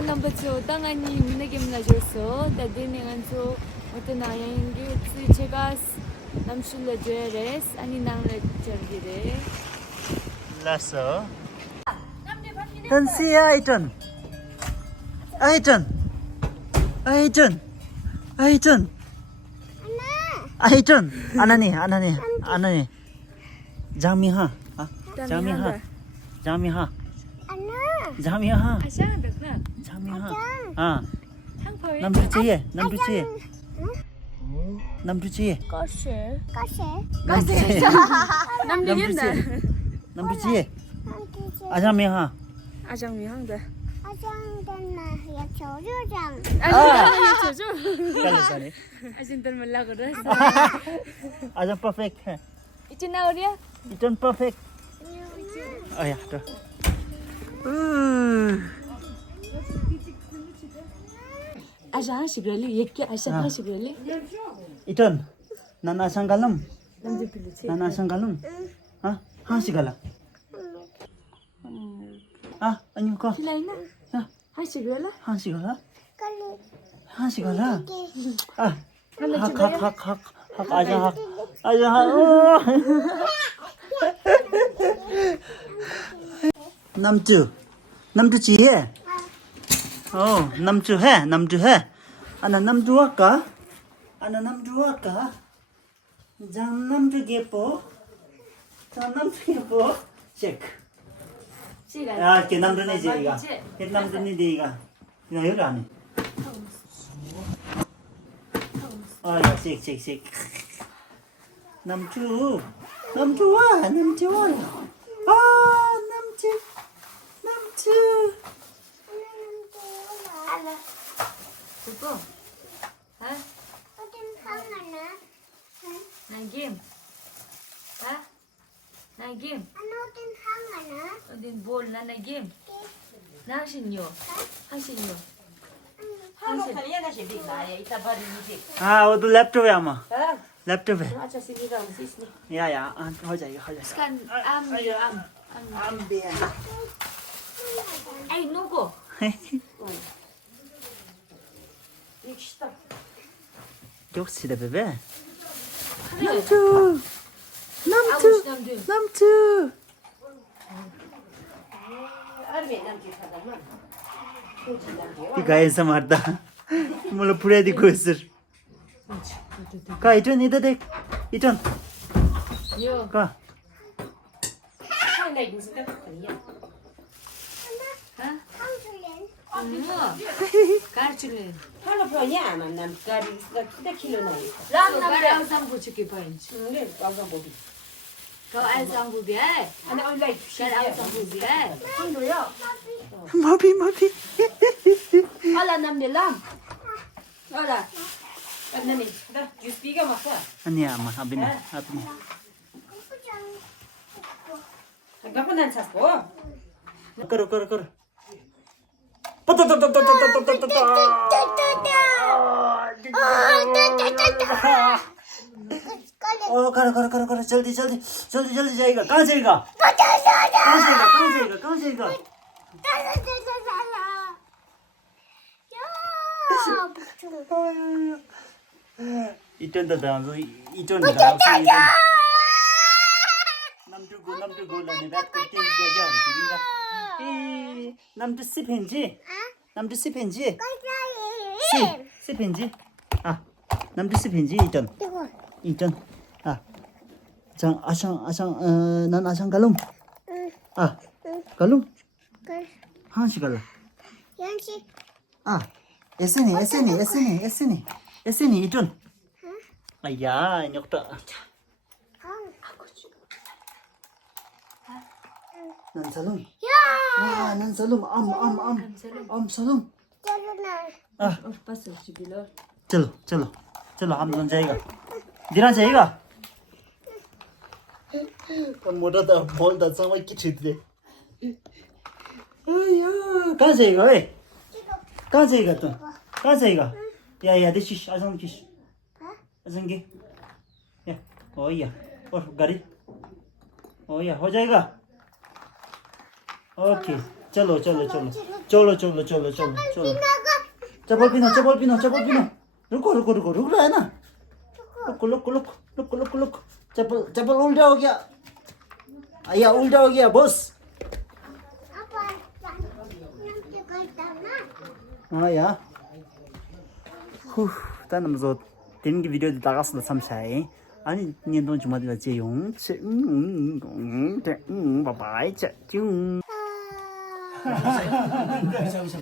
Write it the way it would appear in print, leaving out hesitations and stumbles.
number 2 땅아니 미나김 나줬어. 다드닝한 소 어떤 아이인게 제가 남술래 죄레스 아니 나를 저기래. Lasso. Can see Aiton. Aiton. Aiton. Aiton. Aiton. Anani. Jamiha. Jamiha. Jamiha. Jamiha. 아시아 됐나? Jamiha. 향파위. Number 2. Number 2. 까시. Number 남기긴다. 2. Ajamiha. 아장미 향다. 조조장. 아, 저죠. Kali. 아진들 몰라 그래. Ajam perfect. 이제 나오랴? Aiton perfect. Oh ya, tuh. 아장 시그렐리 얘기 아장 시그렐리. Aiton. Nana sanggalam. 남자 빌리지. Nana sanggalam. Sigala. Anyo ko. 필라이나? 하시그렐라? Sigala. 깔리. Sigala. Hak aja hak. Namju chi hai. Oh, namju hai. Ana namju ka? Jam namju gepo. Check. 시가. Ke namju nahi jayega. Ke namju nahi dega. Na yo rani. Oh ya, check. Namju. Namju. 그거. 어떤 상하나? 나김. 나김. 어떤 상하나? 어딘 볼 나김. 나신요. 하신요. वो तो लैपटॉप है आमा लैपटॉप है अच्छा सिनी가 무시스니. या हो जाएगा 스칸 암이요 암. 에이 누구? Yok size bebe. 남주. Namtu. ये गाय से मारता मतलब पूरे दिखो सर का इटन इधर देख इटन 요. का 가르치래. Hallo Brian, man gari da kilo na yi. 람 남자 알상 부치기 파인지. Ne ba ga bobi. 그 알상 부비에. Ana on lai 그 알상 부비에. Hallo ya. माफी 알라 남네 람. 알아. Anani, da jus biga masa. अन्य आमा अभी Ga pa nan sas po. करो ओ करो जल्दी जाएगा कहाँ जाएगा 이ton다 다음서 이ton다 남주고 라니 rat करके जा रही है 남주 시펜지 시펜지 남주 시펜지 이ton 장 아상 난 아상 갈룸 갈룸 한시 갈라 양식. 에스니 이ton 아야 녀다 난 살룸 난 살룸 암 살룸 짜르나. 봤어 집이로. चलो हम दोनों जाएगा दिना जाएगा कौन मोटा था बोल था समय की छीत दे कहाँ जाएगा ओए कहाँ जाएगा या दिस आजम किश आजम के या ओ या और गाड़ी ओ या हो जाएगा ओके चलो चलो चलो चलो चलो चलो चलो चलो चप्पल पहनो रुको रुको रुको रुक रहा है ना रुको रुको रुको रुको रुको रुको चप्पल चप्पल उल्टा हो गया या उल्टा हो गया बॉस apa nanti kaitan या तानमजो दिन की वीडियो 다가서 참사해 아니 년동 주마다 제용 바이바이 자